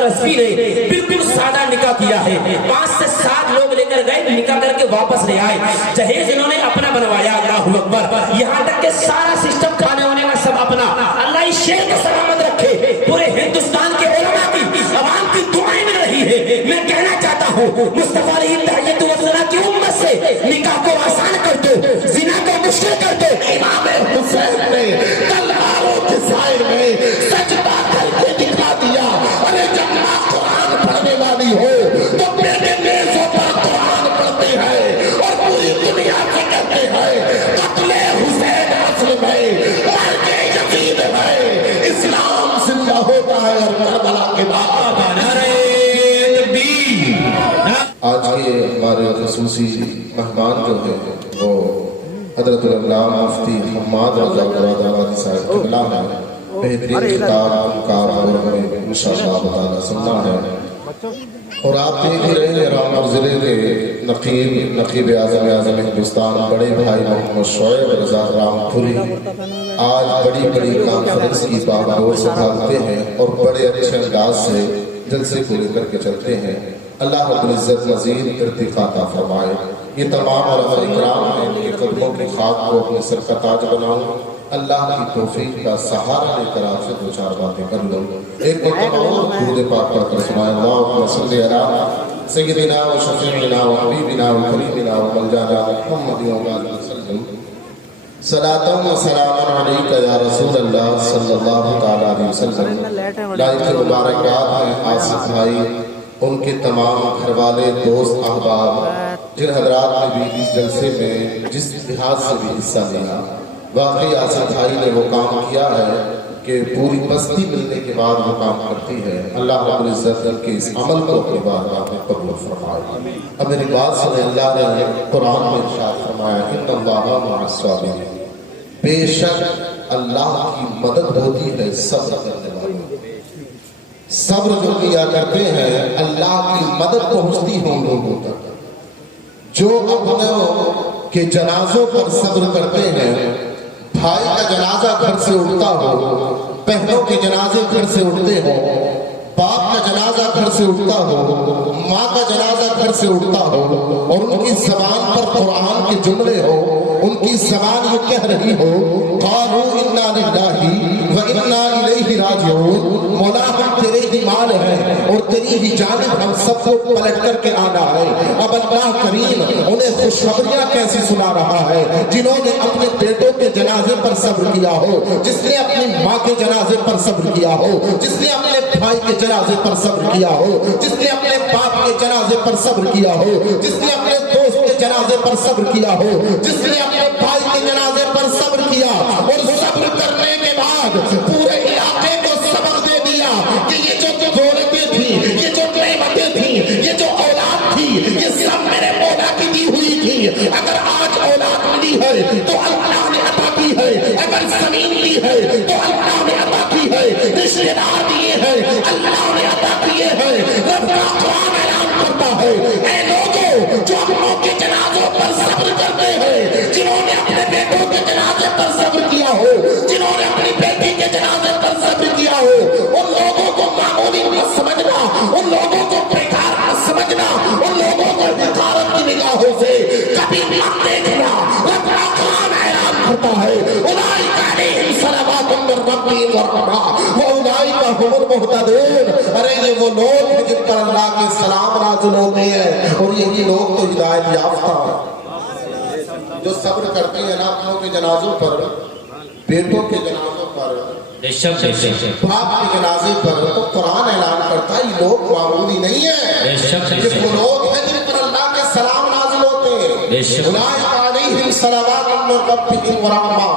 रज़वी ने बिल्कुल सादा निकाह किया है। 5 से 7 लोग लेकर गए, निकाह करके वापस ले आए। जहेज इन्होंने अपना बनवाया, अल्लाहु अकबर। यहाँ तक के सारा सिस्टम खाने होने का सब अपना। अल्लाह इस शेर को सलामत रखे। पूरे हिंदुस्तान के उलमा की, अवाम की दुआएं मिल रही है। मैं कहना चाहता हूँ मुस्तफा अलैहिस्सलातु वस्सलाम की उम्मत से निकाह को आसान कर दो, जिना को मुश्किल कर दो। इमाम हुसैन ने तलवारों के साए में सजदा करके दिखा दिया। अरे जब माँ कुरान पढ़ने वाली हो तो बेटे मेज़ों पर कुरान पढ़ते हैं और पूरी दुनिया से कहते हैं कत्ले हुसैन असल में मर्द यजीद है। इस्लाम जिंदा होता है और करबला के बाद आज के हमारे ख़ुसूसी मेहमान जो हैं वो हज़रत अल्लामा मुफ्ती हम्माद रज़ा मुरादाबादी साहब क़िबला हैं। बेहतरीन किताब उनका और हमें इंशाअल्लाह ताला सुनना है। और आप देख ही रहे हैं रामपुर ज़िले के नक़ीब आज़म हिंदुस्तान बड़े भाई मोहम्मद शोएब रज़ा रामपुरी आज बड़ी कॉन्फ्रेंस की बागडोर संभालते हैं और बड़े अच्छे अंदाज से जलसे को लेकर के चलते हैं। अल्लाह रब्बुल इज़्ज़त मज़ीद इर्तिक़ा अता फरमाए। ये तमाम उलमा इकराम हैं, इनके कदमों की खाक को अपने सर का ताज बनाऊं। अल्लाह की तौफीक का सहारा लेकर आपसे 2-4 बातें कर लो। एक दुरूद पाक पढ़कर सुनाए। अल्लाहुम्मा सल्लि अला सय्यिदिना व शफ़ीइना व हबीबिना व करीमिना व मौलाना मुहम्मद व आलिहि वसल्लम सलातन व सलामन अलैका या रसूल अल्लाह सल्लल्लाहु तआला अलैहि वसल्लम। लाइक मुबारकबाद हैं आसिफ भाई, उनके तमाम घर वाले, दोस्त, अहबाब जिन हजरात ने भी इस जलसे में जिस लिहाज से भी हिस्सा लिया। वाकई आसिफ भाई ने वो काम किया है कि पूरी बस्ती मिलने के बाद वो काम करती है। अल्लाह रब्बुल इज़्ज़त के इस अमल को अपनी बारगाह में कबूल फरमाए। अब मेरी बात सुने। अल्लाह ने कुरान में इरशाद फरमाया इन्नल्लाहा मअस-साबिरीन, बेशक अल्लाह की मदद होती है सब्र करने वालों। सब्र जो किया करते हैं अल्लाह की मदद पहुंचती है उन लोगों तक। जो अपनों के जनाजों पर सब्र करते हैं, भाई का जनाजा घर से उठता हो, बहनों के जनाजे घर से उठते हो, बाप का जनाजा घर से उठता हो, माँ का जनाजा घर से उठता हो और उनकी ज़बान पर कुरान के जुमले हो, उनकी ज़बान ये कह रही हो क़ालू इन्ना लिल्लाहि व इन्ना इलैहि राजिऊन, मौला हम तेरे ही माल हैं और तेरी ही जानिब हम सबको पलट करके आना है। अब अल्लाह करीम उन्हें खुशखबरियां कैसी सुना रहा है जिन्होंने अपने बेटों के जनाजे पर सब्र किया हो, जिसने अपनी माँ के जनाजे पर सब्र किया हो, जिसने अपने भाई के जनाजे पर सब्र किया हो, जिसने अपने बाप के जनाजे पर सब्र किया हो, जिसने अपने दोस्त के जनाजे पर सब्र किया हो, जिसने अपने भाई के जनाजे पर सब्र किया और सब्र करने के बाद पूरे इलाके को सबक दे दिया कि ये जो दौलतें थी, ये जो नेमतें थी, ये जो औलाद थी, ये सब मेरे मौला की दी हुई थी। अगर आज औलाद मिली है तो अल्लाह ने अता की है, अगर जमीन दी है तो अल्लाह ने अता की है, रिश्तेदार दिए हैं अल्लाह ने अता किए हैं। रब का कुरान ऐलान करता है ऐ लोगों जो अपनों के जनाजों पर सब्र करते हैं, जिन्होंने अपने बेटों के जनाजे पर सब्र किया हो, जिन्होंने अपनी बेटी के जनाजे पर सब्र किया हो, उन लोगों को मामूली मत समझना, उन लोगों को बेकार मत समझना, उन लोगों को हक़ारत की निगाहों से कभी मत देखना। रब का कुरान ऐलान करता है उलाइका अलैहिम सलवातुम मिर रब्बिहिम व रहमा व उलाइका हुमुल मुहतदून। अरे ये वो लोग हैं जिन पर अल्लाह के सलाम नाज़िल होते हैं और यही लोग तो हिदायत याफ्ता हैं जो सब्र करते हैं ना अपनों के जनाजों पर, बेटों के जनाजों पर, बाप के जनाजे पर। तो कुरान ऐलान करता है ये लोग मामूली नहीं है, ये वो लोग हैं जिन पर अल्लाह के सलाम नाज़िल होते हैं। उलाइका अलैहिम सलवातुम मिर रब्बिहिम व रहमा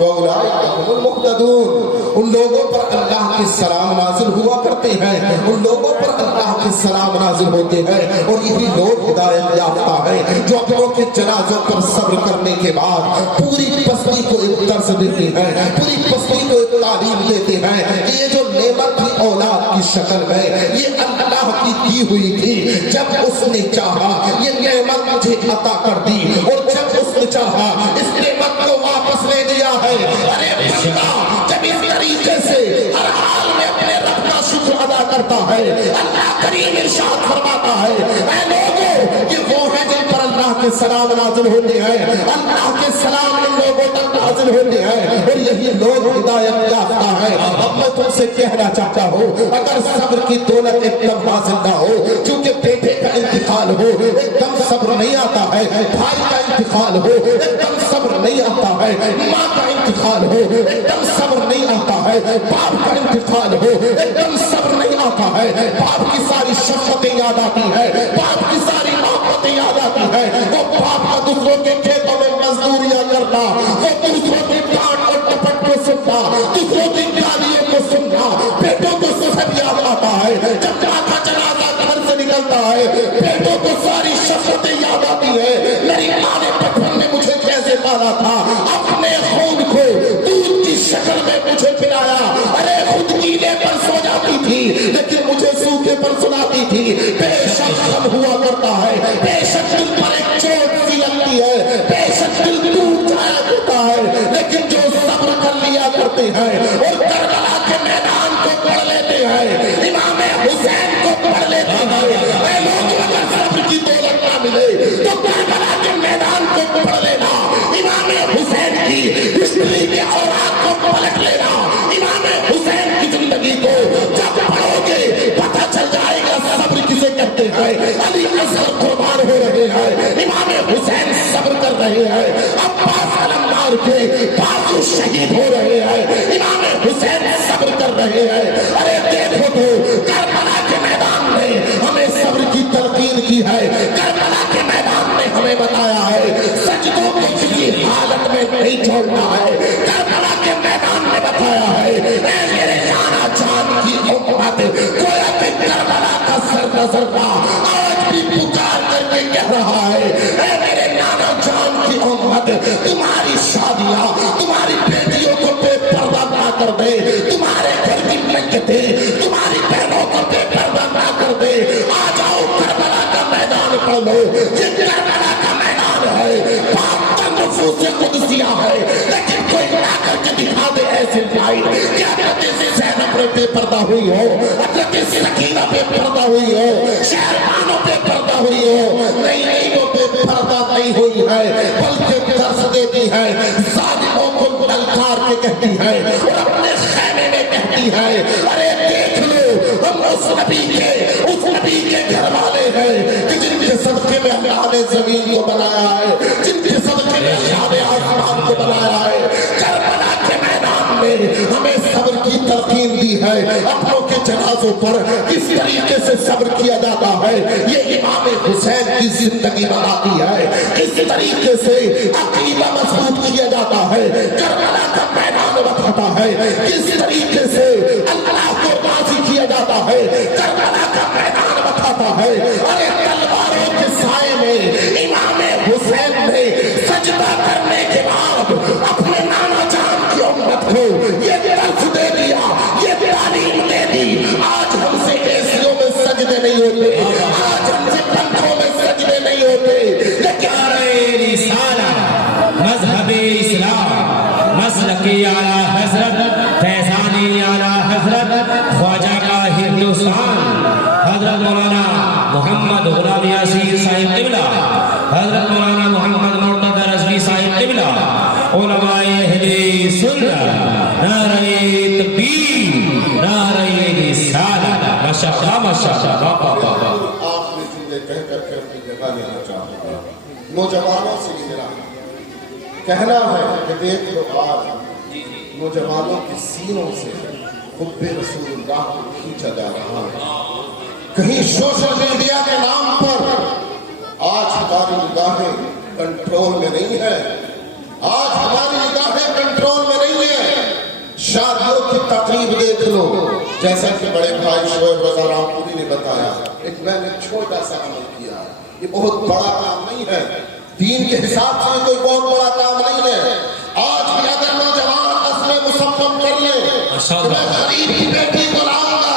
व उलाइका हुमुल मुहतदून। उन लोगों पर अल्लाह के सलाम नाज़िल हुआ करते हैं, उन लोगों पर अल्लाह के सलाम नाज़िल होते हैं और यही लोग हिदायत याफ्ता हैं जो अपनों के जनाजों पर सब्र करने के बाद पूरी बस्ती को एक दर्स देते हैं, पूरी बस्ती को एक तालीम देते हैं कि ये जो नेमत थी औलाद की शक्ल में ये अल्लाह की दी हुई थी। जब उसने चाहा ये नेमत मुझे अता कर दी और जब उसने चाहा इस नेमत को वापस ले लिया है। अरे बंदा जब इस तरीके से हर हाल में अपने रब का शुक्र अदा करता है। अल्लाह करीम इरशाद फरमाता है, ऐ लोगों, ये वो है जिन पर अल्लाह के सलाम नाज़िल होते हैं, अल्लाह के सलाम इन लोगों तक नाज़िल होते हैं और यही लोग हिदायत याफ्ता है। अब मैं तुमसे कहना चाहता हूँ, अगर सब्र की दौलत एकदम हासिल ना हो, क्योंकि बेटे का इंतकाल हो एकदम सब्र नहीं आता है, भाई का इंतकाल हो एकदम सब्र नहीं आता है, माँ का इंतकाल हो एकदम सब्र नहीं आता है, बाप का इंतकाल हो एकदम सब्र नहीं आता है, बाप की सारी शफ़क़तें याद आती है, बाप की सारी मोहब्बतें याद आती है, वो बाप का दूसरों के खेतों में मजदूरियां करना, वो दूसरों की डांट और टपट को सुनना, दूसरों की गालियों को सुनना, बेटों को सब याद आता है। जब माँ का जनाजा घर से निकलता है, बेटों को सारी शफ़क़तें याद आती है। मेरी माँ ने बचपन में मुझे कैसे पाला था, अपने खून को दूध की शक्ल में मुझे पिलाया, अरे खुद कीले पर सो जाती थी लेकिन मुझे सूखे पर सुनाती थी। बेशक गम हुआ करता है, बेशक दिल पर एक चोट सी लगती है, बेशक दिल टूट जाया करता है, लेकिन जो सब्र कर लिया करते हैं और करबला के मैदान को पढ़ लेते हैं, इमाम हुसैन को पढ़ लेते हैं, ऐ लोग अगर सब्र की दौलत ना मिले तो करबला के मैदान को पढ़ लेना, इमाम हुसैन की हिस्ट्री के औरात को पलट लेना, इमाम हुसैन की जिंदगी को जब पढ़ोगे पता चल जाएगा सब्र किसे कहते हैं। अली असगर कुर्बान हो रहे हैं, इमाम हुसैन सब्र कर रहे हैं, अब्बास अलमार के बाजू शहीद हो रहे हैं, इमाम हुसैन सब्र कर रहे हैं। अरे देखो तो करबला के मैदान में हमें सब्र की तलकीन की है, करबला के मैदान में हमें बताया है सजदों को किसी हालत में नहीं छोड़ना है, करबला के मैदान में बताया है ऐ मेरे नाना जान की उम्मत गोया कि करबला का सरदा आज भी पुकार करके कह रहा है, ऐ मेरे नाना जान की उम्मत, तुम्हारी शादियां तुम्हारी बेटियों को बेपर्दा ना कर दे, तुम्हारे घर की मक्कतें तुम्हारी बहनों को बेपर्दा ना कर दे, आ जाओ करबला का मैदान पढ़ लो। ये करबला का मैदान है, पाक का नफूस कुदसिया है, लेकिन कोई ला करके दिखा दे ऐसे लाइट क्या कहते से ज़ैनब पे बेपर्दा हुई हो, हज़रत सकीना पे पर्दा हुई हो, शहरबानों पे पर्दा हुई हो, नहीं नहीं वो बेपर्दा नहीं हुई है, बल्कि दर्स देती है, ज़ालिमों को ललकार के कहती है और अपने खैमे में कहती है, अरे देख लो हम उस नबी के घर वाले हैं कि जिनके सदके में अल्लाह ने जमीन को बनाया है, जिनके सदके में अल्लाह ने आसमान को बनाया है। करबला के मैदान में हमें सब्र की तलकीन दी है, अपनों के जनाजों पर किस तरीके से सब्र किया जाता है ये इमाम हुसैन की जिंदगी बताती है, किस तरीके से अकीदा मजबूत किया जाता है करबला का मैदान बताता है, किस तरीके से अल्लाह को राजी किया जाता है करबला का मैदान बताता है। अरे तलवारों के साए में इमाम हुसैन ने सजदा करने के बाद अपने नाना जान की उम्मत को ये दर्स दे दिया, ये तालीम दे दी। आज हमसे एसियों में सजदे नहीं होते, आज हमसे पंखों में सजदे नहीं होते, लेकिन मज़हब-ए इस्लाम मसलक-ए आला हज़रत फैज़ान-ए आला हज़रत ख्वाजा का हिंदुस्तान हज़रत मौलाना मोहम्मद गुलाम यासीन साहिब क़िबला, हज़रत मौलाना मोहम्मद मुर्तज़ा रज़वी साहिब क़िबला, उलमाए अहले सुन्नत, नारे तकबीर, नारे रिसालत, माशाअल्लाह माशाअल्लाह। आखिरी जुमले कह करके अपनी जगह लेना चाहूँगा। नौजवानों से भी मेरा कहना है कि देख लो आज नौजवानों के सीनों से हुब्बे रसूलुल्लाह को खींचा जा रहा है। कहीं सोशल मीडिया के नाम पर आज हमारी निगाहें कंट्रोल में नहीं है, आज हमारी निगाहें कंट्रोल में नहीं है। शादियों की तकरीब देख लो, जैसा कि बड़े भाई शोएब रज़ा रामपुरी ने बताया, एक मैंने छोटा सा अमल किया है, ये बहुत बड़ा काम नहीं है, दीन के हिसाब से कोई बहुत बड़ा काम नहीं है। आज भी अगर नौजवान असले मुसम्मम कर ले तो मैं गरीब की बेटी को लाऊंगा,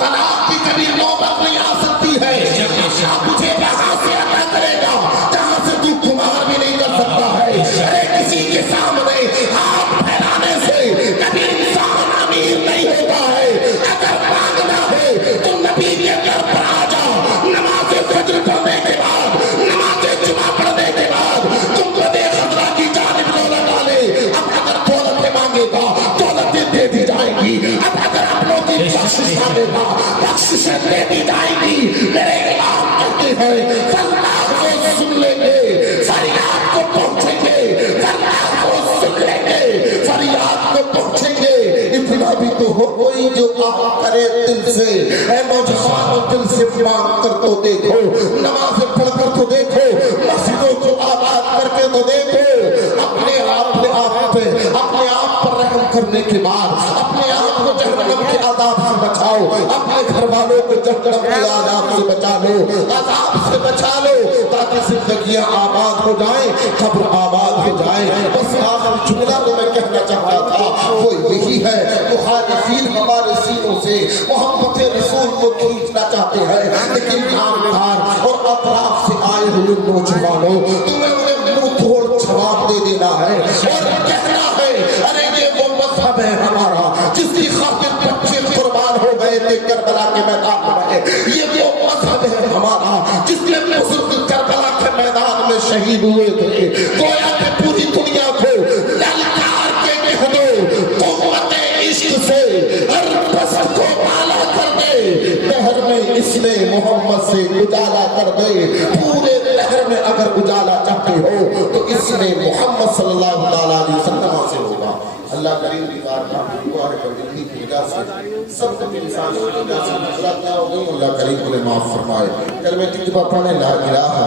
तलाक की कभी नौबत नहीं आ सकती है, मुझे वहां से अदा करेगा जहां से तू कुमार भी नहीं कर सकता है। अरे किसी के सामने हाथ फैलाने से कभी इंसान अमीर नहीं होता है, अगर मांगना है बख्शिशें दे दी जाएगी। मेरे इमाम कहते हैं फरियाद को सुन लेंगे, फरियाद को पहुंचेंगे, फरियाद को सुन लेंगे, फरियाद को पहुंचेंगे। इतना भी तो हो कोई जो आप करे दिल से, ऐ नौजवानों दिल से मांग कर तो देखो, नमाज़ें पढ़ कर तो देखो, मस्जिदों को आबाद करके तो देखो। अपने आप पर रहम करने के बाद अपने आप को जहन्नम के आदाब से बचाओ, अपने घर वालों को जहन्नम के आदाब से बचा लो, आदाब से बचा लो, ताकि जिंदगियां आबाद हो जाए, कब्र आबाद हो जाए। बस आखिरी जुमला तो मैं कहना चाहता था वो यही है, मुखालिफीन हमारे सीनों से मोहब्बत रसूल को खींचना चाहते हैं, लेकिन नामदार और अतराफ से आए हुए नौजवानों, तुम्हें उन्हें मुंह तोड़ जवाब दे देना है और कहना है अरे ये वो मजहब है हमारा जिसकी खातिर बच्चे कुर्बान हो गए थे करबला के मैदान में। ये वो मजहब है हमारा जिसके बुजुर्ग करबला के मैदान में शहीद हुए थे। गोया कि पूरी दुनिया को ललकार के कह दो उम्मत इश्क से हर पसंद को आला कर दे, लहर में इसने मोहम्मद से उजाला कर दे। पूरे लहर में अगर उजाला चाहते हो तो इसने मोहम्मद सल्लल्लाहु अलैहि वसल्लम से होगा। अल्लाह करीम की बारगाह में दुआ है कि की वजह से सब इंसान की वजह से गुजरा क्या हो गई, अल्लाह करीम उन्हें माफ फरमाए। कलमे तौबा पढ़ने ला इलाहा